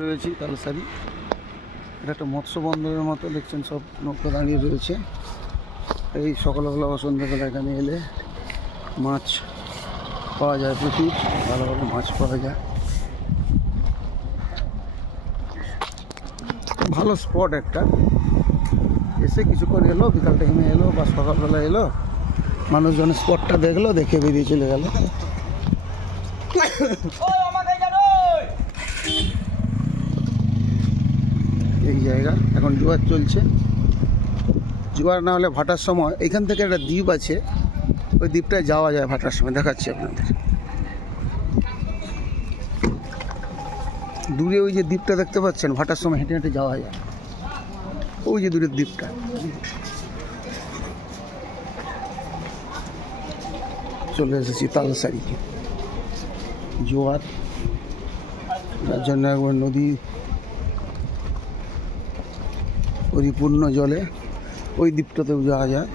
রয়েছি তালসারি। এটা একটা মৎস্য বন্দরের মতো দেখছেন, সব নৌকা দাঁড়িয়ে রয়েছে। এই সকালবেলা বা সন্ধ্যাবেলা এখানে এলে মাছ পাওয়া যায়, প্রচুর ভালো ভালো মাছ পাওয়া যায়। ভালো স্পট একটা, এসে কিছুক্ষণ এলো, বিকাল টাইমে এলো বা সকালবেলা এলো, মানুষজন স্পটটা দেখলো, দেখে বেরিয়ে চলে গেল। এই জায়গা এখন জোয়ার চলছে। জোয়ার না হলে ভাটার সময় এখান থেকে একটা দ্বীপ আছে, ওই দ্বীপটায় যাওয়া যায় ভাটার সময়, দেখাচ্ছি আপনাদের। দূরে ওই যে দ্বীপটা দেখতে পাচ্ছেন, ভাটার সময় হেঁটে হেঁটে যাওয়া যায়, ওই যে দূরের দ্বীপটা। চলে এসেছি তালসারিতে। জোয়ার, তার জন্য একবার নদী পরিপূর্ণ জলে, ওই দ্বীপটাতেও যাওয়া যায়।